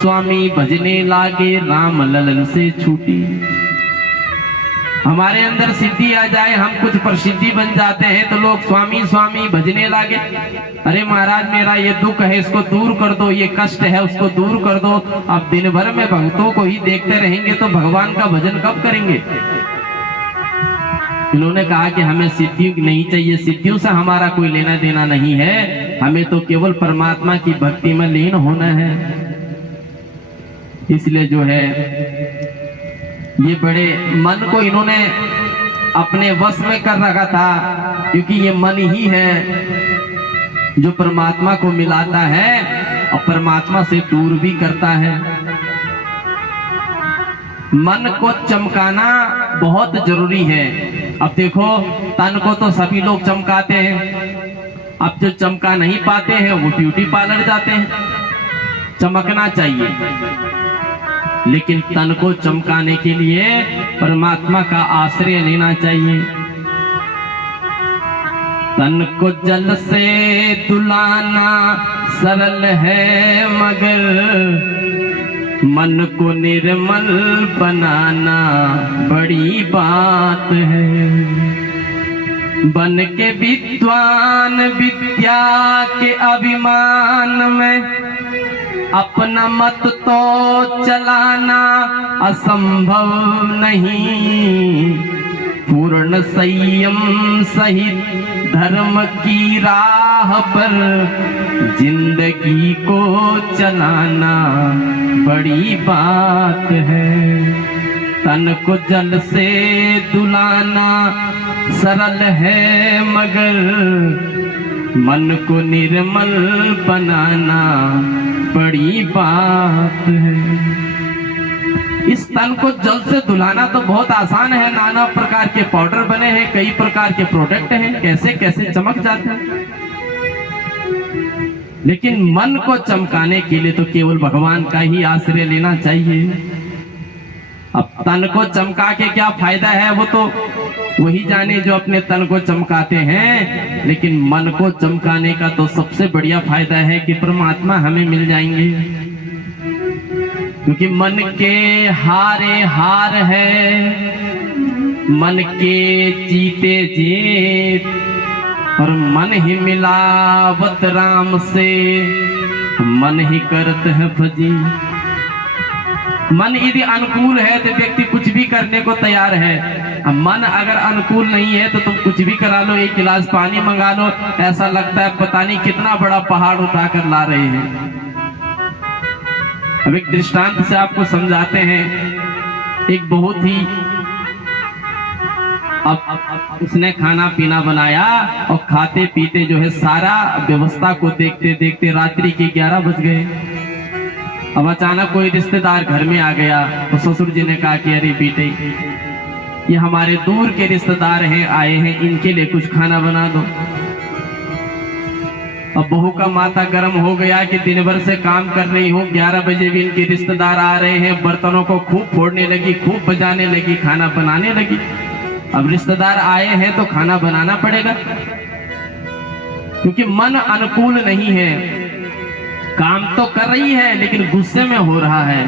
स्वामी भजने लागे राम ललन से छूटी। हमारे अंदर सिद्धि आ जाए, हम कुछ प्रसिद्धि बन जाते हैं तो लोग स्वामी स्वामी भजने लागे। अरे महाराज मेरा ये दुख है इसको दूर कर दो, ये कष्ट है उसको दूर कर दो। अब दिन भर में भक्तों को ही देखते रहेंगे तो भगवान का भजन कब करेंगे। इन्होंने कहा कि हमें सिद्धि नहीं चाहिए, सिद्धियों से हमारा कोई लेना देना नहीं है, हमें तो केवल परमात्मा की भक्ति में लीन होना है। इसलिए जो है ये बड़े मन को इन्होंने अपने वश में कर रखा था, क्योंकि ये मन ही है जो परमात्मा को मिलाता है और परमात्मा से दूर भी करता है। मन को चमकाना बहुत जरूरी है। अब देखो तन को तो सभी लोग चमकाते हैं, अब जो चमका नहीं पाते हैं वो ब्यूटी पार्लर जाते हैं। चमकना चाहिए, लेकिन तन को चमकाने के लिए परमात्मा का आश्रय लेना चाहिए। तन को जल से तुलाना सरल है, मगर मन को निर्मल बनाना बड़ी बात है। बन के विद्वान विद्या के अभिमान में अपना मत तो चलाना असंभव नहीं। पूर्ण संयम सहित धर्म की राह पर जिंदगी को चलाना बड़ी बात है। तन को जल से दुलाना सरल है, मगर मन को निर्मल बनाना बड़ी बात है। इस तन को जल से धुलाना तो बहुत आसान है, नाना प्रकार के पाउडर बने हैं, कई प्रकार के प्रोडक्ट हैं, कैसे कैसे चमक जाते हैं। लेकिन मन को चमकाने के लिए तो केवल भगवान का ही आश्रय लेना चाहिए। अब तन को चमका के क्या फायदा है, वो तो वही जाने जो अपने तन को चमकाते हैं। लेकिन मन को चमकाने का तो सबसे बढ़िया फायदा है कि परमात्मा हमें मिल जाएंगे, क्योंकि मन के हारे हार है, मन के जीते जीत, और मन ही मिलावत राम से, मन ही करत है फजी। मन यदि अनुकूल है तो व्यक्ति कुछ भी करने को तैयार है। मन अगर अनुकूल नहीं है तो तुम कुछ भी करा लो, एक गिलास पानी मंगा लो, ऐसा लगता है पता नहीं कितना बड़ा पहाड़ उठाकर ला रहे हैं। अब एक दृष्टांत से आपको समझाते हैं। एक बहुत ही अब उसने खाना पीना बनाया और खाते पीते जो है सारा व्यवस्था को देखते देखते रात्रि के 11 बज गए। अब अचानक कोई रिश्तेदार घर में आ गया तो ससुर जी ने कहा कि अरे बेटे, ये हमारे दूर के रिश्तेदार हैं, आए हैं, इनके लिए कुछ खाना बना दो। अब बहू का माथा गर्म हो गया कि दिन भर से काम कर रही हूँ, 11 बजे भी इनके रिश्तेदार आ रहे हैं। बर्तनों को खूब फोड़ने लगी, खूब बजाने लगी, खाना बनाने लगी। अब रिश्तेदार आए हैं तो खाना बनाना पड़ेगा, क्योंकि मन अनुकूल नहीं है। काम तो कर रही है लेकिन गुस्से में हो रहा है।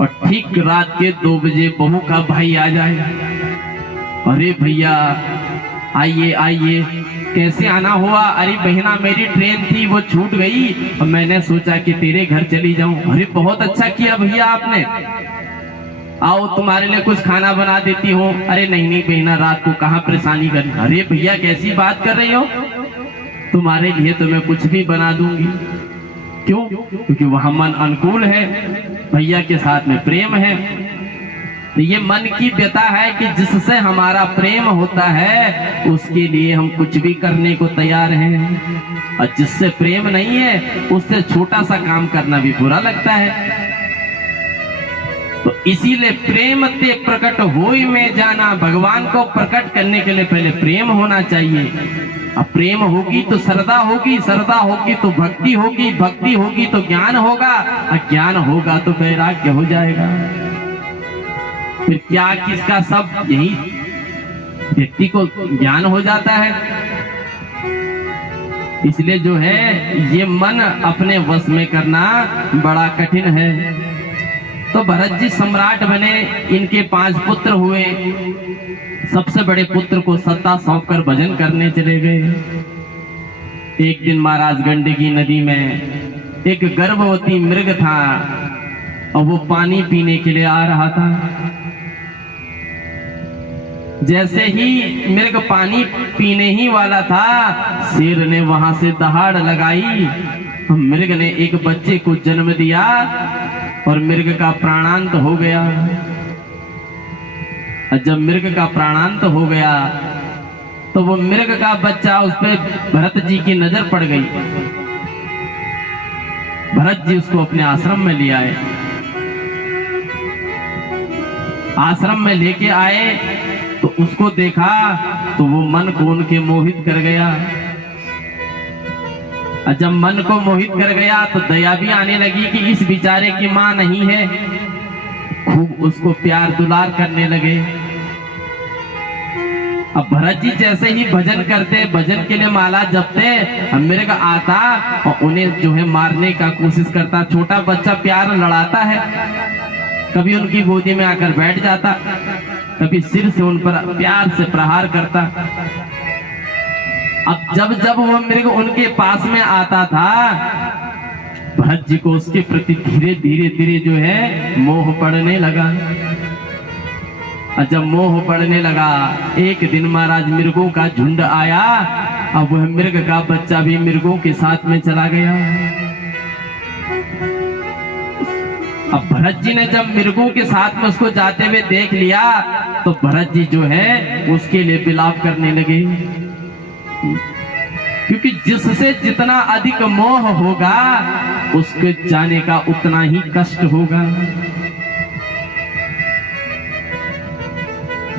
और ठीक रात के 2 बजे बहू का भाई आ जाए, अरे भैया आइए आइए, कैसे आना हुआ? अरे बहना मेरी ट्रेन थी वो छूट गई और मैंने सोचा कि तेरे घर चली जाऊं। अरे बहुत अच्छा किया भैया आपने, आओ तुम्हारे लिए कुछ खाना बना देती हूँ। अरे नहीं नहीं बहना, रात को कहाँ परेशानी कर। अरे भैया कैसी बात कर रही हो, तुम्हारे लिए तो मैं कुछ भी बना दूंगी। क्यों? क्योंकि वहां मन अनुकूल है, भैया के साथ में प्रेम है। तो ये मन की व्यथा है कि जिससे हमारा प्रेम होता है उसके लिए हम कुछ भी करने को तैयार हैं, और जिससे प्रेम नहीं है उससे छोटा सा काम करना भी बुरा लगता है। तो इसीलिए प्रेम ते प्रकट होई में जाना, भगवान को प्रकट करने के लिए पहले प्रेम होना चाहिए। अब प्रेम होगी तो श्रद्धा होगी, श्रद्धा होगी तो भक्ति होगी, भक्ति होगी तो ज्ञान होगा, और ज्ञान होगा तो वैराग्य हो जाएगा। फिर क्या किसका सब यही व्यक्ति को ज्ञान हो जाता है। इसलिए जो है ये मन अपने वश में करना बड़ा कठिन है। तो भरत जी सम्राट बने, इनके 5 पुत्र हुए। सबसे बड़े पुत्र को सत्ता सौंपकर भजन करने चले गए। एक दिन महाराज गंडकी नदी में एक गर्भवती मृग था और वो पानी पीने के लिए आ रहा था। जैसे ही मृग पानी पीने ही वाला था, शेर ने वहां से दहाड़ लगाई। मृग ने एक बच्चे को जन्म दिया और मृग का प्राणांत हो गया। और जब मृग का प्राणांत हो गया तो वो मृग का बच्चा उस पे भरत जी की नजर पड़ गई। भरत जी उसको अपने आश्रम में ले आए। आश्रम में लेके आए तो उसको देखा तो वो मन को उनके मोहित कर गया। और जब मन को मोहित कर गया तो दया भी आने लगी कि इस बेचारे की मां नहीं है। खूब उसको प्यार दुलार करने लगे। अब भरत जी जैसे ही भजन करते, भजन के लिए माला जपते, मृग आता और उन्हें जो है मारने का कोशिश करता। छोटा बच्चा प्यार लड़ाता है, कभी उनकी गोदी में आकर बैठ जाता, कभी सिर से उन पर प्यार से प्रहार करता। अब जब जब वो मृग उनके पास में आता था, भरत जी को उसके प्रति धीरे धीरे धीरे जो है मोह पड़ने लगा। और जब मोह पड़ने लगा, एक दिन महाराज मृगों का झुंड आया। अब वह मृग का बच्चा भी मृगों के साथ में चला गया। अब भरत जी ने जब मृगों के साथ में उसको जाते हुए देख लिया तो भरत जी जो है उसके लिए विलाप करने लगे। क्योंकि जिससे जितना अधिक मोह होगा उसके जाने का उतना ही कष्ट होगा।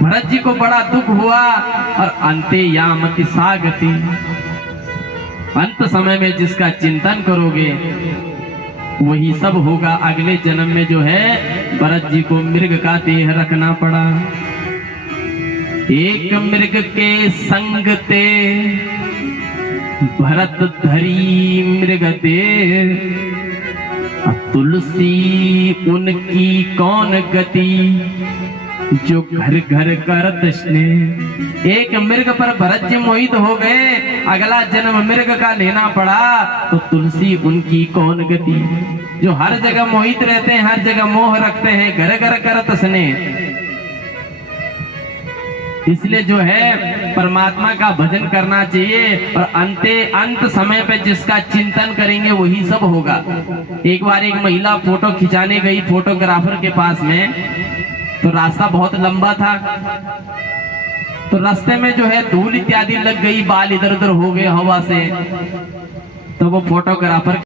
भरत जी को बड़ा दुख हुआ और अंते यामति सागति, अंत समय में जिसका चिंतन करोगे वही सब होगा। अगले जन्म में जो है भरत जी को मृग का देह रखना पड़ा। एक मृग के संग ते भरत धरी मृग देह, तुलसी उनकी कौन गति, जो घर घर करत स्नेह। एक मृग पर भरत जी मोहित हो गए, अगला जन्म मृग का लेना पड़ा तो तुलसी उनकी कौन गति। जो हर जगह मोहित रहते हैं, हर जगह मोह रखते हैं, घर घर करत स्नेह। इसलिए जो है परमात्मा का भजन करना चाहिए और अंत समय पे जिसका चिंतन करेंगे वही सब होगा। एक बार एक महिला फोटो खिंचाने गई फोटोग्राफर के पास में, तो रास्ता बहुत लंबा था। तो रास्ते में जो है धूल इत्यादि लग गई, बाल इधर उधर हो गए हवा से। तो वो फोटोग्राफर